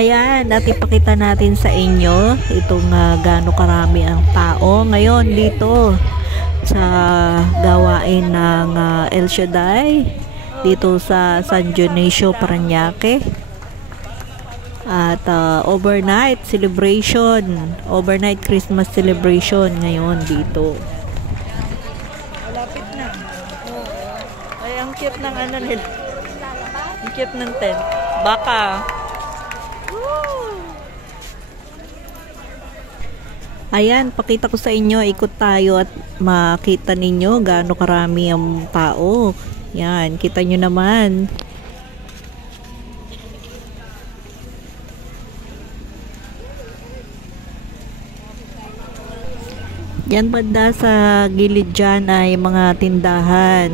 Ayan, at ipakita natin sa inyo itong gaano karami ang tao ngayon dito sa gawain ng El Shaddai dito sa San Dionisio, Parañaque. At overnight celebration, overnight Christmas celebration ngayon dito. Malapit na. Ay, ang cute ng ano nila. Ang cute ng tent. Baka. Ayan, pakita ko sa inyo, ikot tayo at makita ninyo gaano karami ang tao. Yan, kita nyo naman. Yan banda sa gilid dyan ay mga tindahan,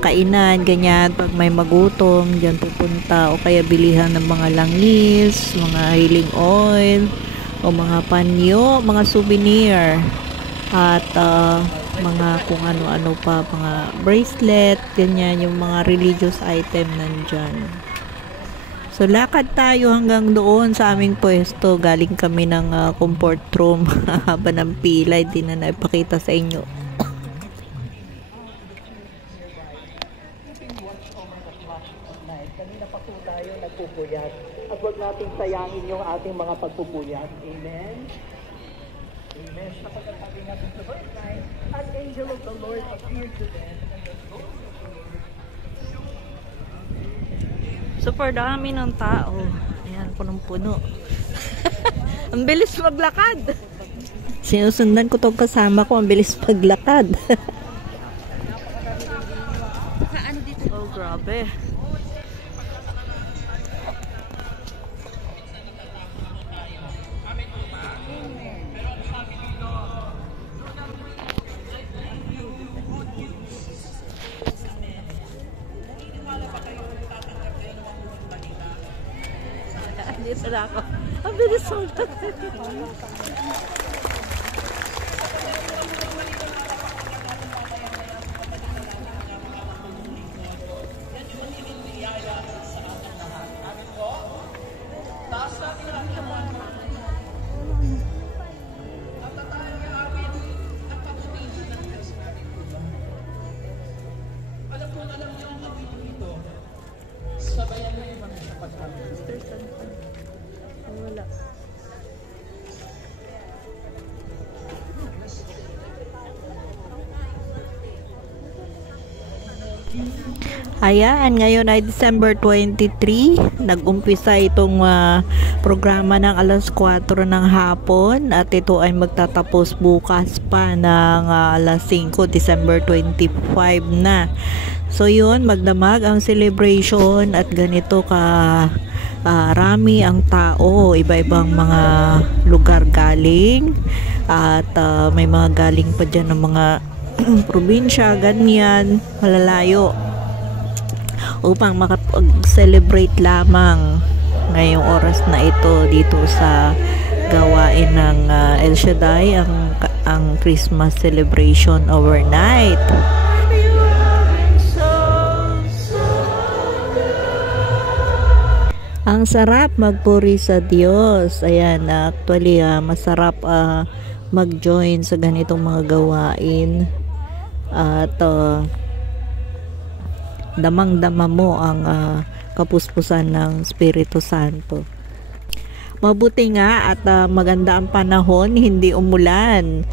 kainan, ganyan. Pag may magutom, dyan pupunta o kaya bilihan ng mga langis, mga healing oil, o mga panyo, mga souvenir, at mga kung ano-ano pa, mga bracelet, ganyan, yung mga religious item nandyan. So, lakad tayo hanggang doon sa aming pwesto. Galing kami ng comfort room. Haba ng pila, hindi na naipakita sa inyo. Kanina pa po tayo nagpupuyat. At huwag nating sayangin yung ating mga pagpupuyat. Amen? Amen. Sapagkat sabi natin sa verse 9, an angel of the Lord appeared to them. Super dami ng tao. Ayan, punong-puno. Ang bilis maglakad. Sinusundan ko tong kasama ko, ang bilis maglakad. Oh, grabe. Dito na ako. Ang bilis mo. Alam niyo ang kapitong ito. Sabayan na yung mga sa pagkakas. Wala. Ayan, ngayon ay December 23. Nag-umpisa itong programa ng alas 4 ng hapon at ito ay magtatapos bukas pa ng alas 5, December 25 na. So yun, magdamag ang celebration at ganito ka rami ang tao, iba-ibang mga lugar galing at may mga galing pa dyan ng mga probinsya, ganyan, malalayo upang makapag-celebrate lamang ngayong oras na ito dito sa gawain ng El Shaddai, ang Christmas celebration overnight. Ang sarap magpuri sa Diyos. Ayan, actually masarap mag-join sa ganitong mga gawain at damang-dama mo ang kapuspusan ng Espiritu Santo. Mabuti nga at maganda ang panahon, hindi umulan.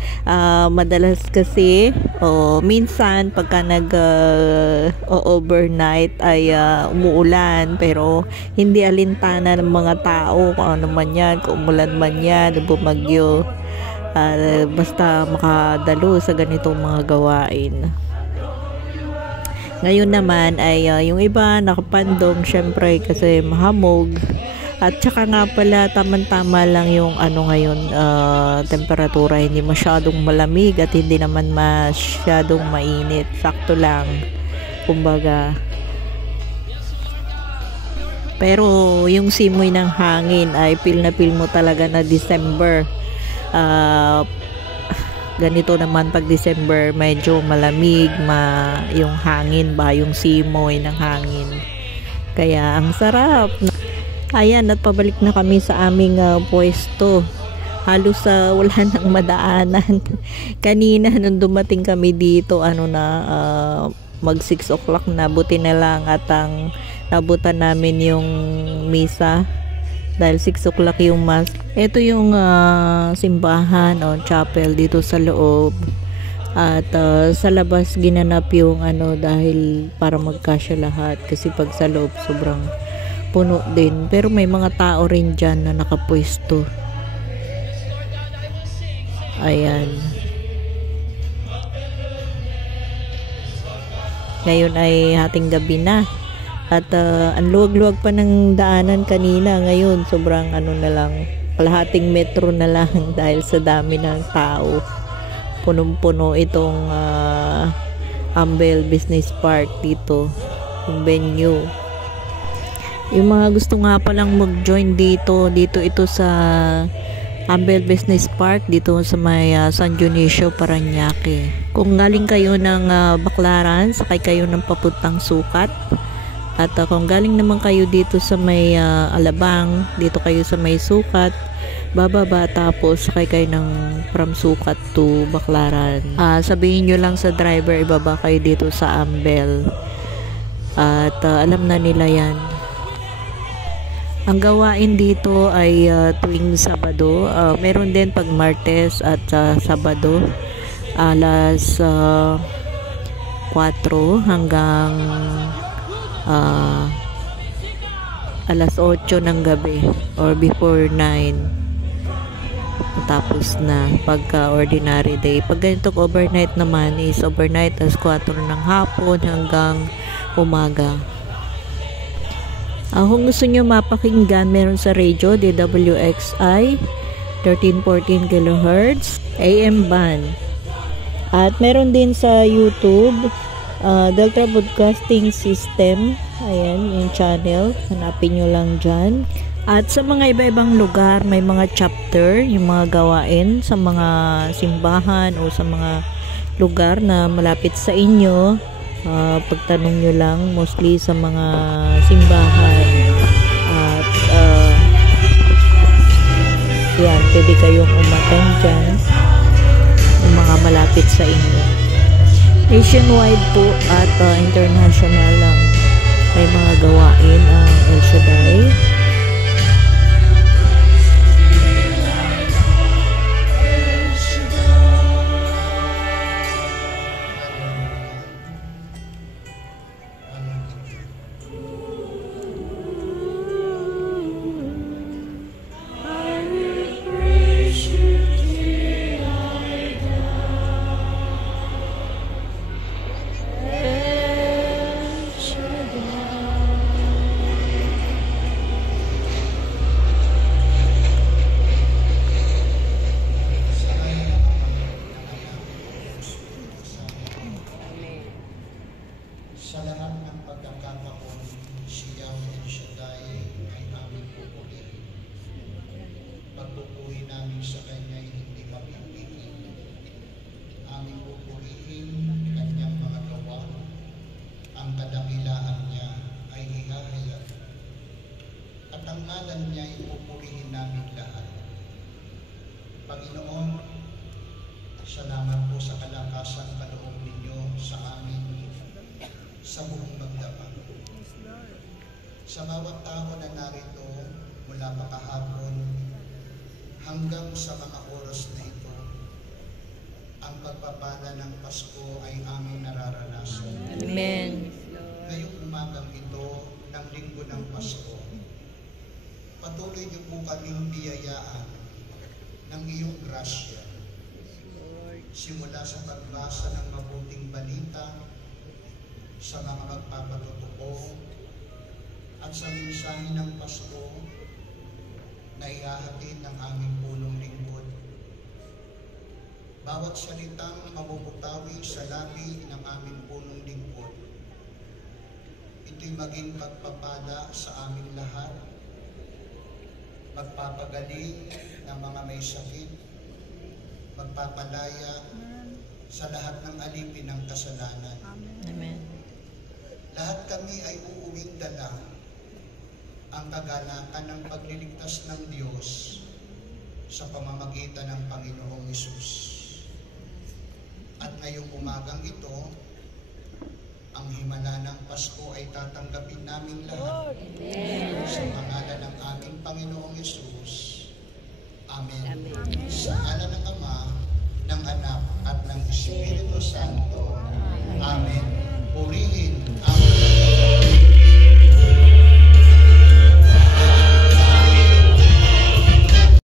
Madalas kasi minsan pagka overnight ay umuulan, pero hindi alintana ng mga tao kung ano man yan, kung umulan man yan, bumagyo. Basta makadalo sa ganitong mga gawain. Ngayon naman ay yung iba nakapandong syempre kasi mahamog. At saka nga pala, tamang-tama lang yung ngayon, temperatura, hindi masyadong malamig at hindi naman masyadong mainit. Sakto lang, kumbaga. Pero yung simoy ng hangin ay feel na feel mo talaga na December. Ganito naman pag December, medyo malamig, yung hangin ba, yung simoy ng hangin. Kaya ang sarap. Ayan, at pabalik na kami sa aming pwesto. Halos wala nang madaanan. Kanina nung dumating kami dito, mag 6 o'clock na, buti na lang at ang nabutan namin yung misa dahil 6 o'clock yung mass. Ito yung simbahan o chapel dito sa loob. At sa labas ginanap yung dahil para magkasya lahat, kasi pag sa loob sobrang puno din, pero may mga tao rin dyan na nakapwesto. Ayan, ngayon ay hating gabi na at ang luwag-luwag pa ng daanan kanina. Ngayon sobrang na lang, kalahating metro na lang dahil sa dami ng tao. Punong-puno itong Ambel Business Park dito, yung venue. Yung mga gusto nga palang mag-join dito ito sa Ambel Business Park dito sa may San Dionisio, Parañaque. Kung galing kayo ng Baclaran, sakay kayo ng papuntang Sucat. At kung galing naman kayo dito sa may Alabang, dito kayo sa may Sucat, bababa tapos sakay kayo ng from Sucat to Baclaran. Sabihin nyo lang sa driver, ibaba kayo dito sa Ambel. At alam na nila yan. Ang gawain dito ay tuwing Sabado. Meron din pag Martes at Sabado. Alas 4 hanggang alas 8 ng gabi or before 9. Tapos na pagka ordinary day. Pag ganitong overnight naman is overnight as 4 ng hapon hanggang umaga. Kung gusto nyo mapakinggan, meron sa radio DWXI 1314 kHz AM band. At meron din sa YouTube Delta Broadcasting System. Ayan yung channel, hanapin nyo lang dyan. At sa mga iba-ibang lugar may mga chapter, yung mga gawain sa mga simbahan o sa mga lugar na malapit sa inyo. Pagtanong nyo lang, mostly sa mga simbahan. At yan, pwede kayong umattend dyan, yung mga malapit sa inyo. Nationwide po at international lang may mga gawain ang El Shaddai. Sa lahat ng pagkakataon, si Yahweh El Shaddai ay aming pupurihin. Pagpupuri namin sa Kanya hindi mapipigil. Aming pupurihin Kanyang mga gawa. Ang kadakilaan niya ay ihahayag. At ang ngalan niya ay pupurihin namin lahat. Panginoon, salamat po sa kalakasan kaloob ninyo sa amin sa buong magdamag. Sa bawat tao na narito mula makahapon hanggang sa mga oras na ito, ang pagpapala ng Pasko ay aming nararanasan. Amen. Ngayong umagang ito ng linggo ng Pasko, patuloy niyo po kaming biyayaan ng iyong grasya. Simula sa pagbasa ng mabuting balita, sa mga magpapatotoo at sa mensahe ng Pasko na ihahatid ng aming punong lingkod. Bawat salitang mabubutawi sa labi ng aming punong lingkod, ito'y maging pagpapala sa aming lahat, magpapagaling ng mga may sakit, magpapalaya sa lahat ng alipin ng kasalanan. Amen. Lahat kami ay uuwing dala ang kagalakan ng pagliligtas ng Diyos sa pamamagitan ng Panginoong Hesus. At ngayong umagang ito, ang himala ng Pasko ay tatanggapin namin lahat. Sa pangalan ng aming Panginoong Hesus. Amen. Sa ngalan ng Ama, ng Anak, at ng Espiritu Santo.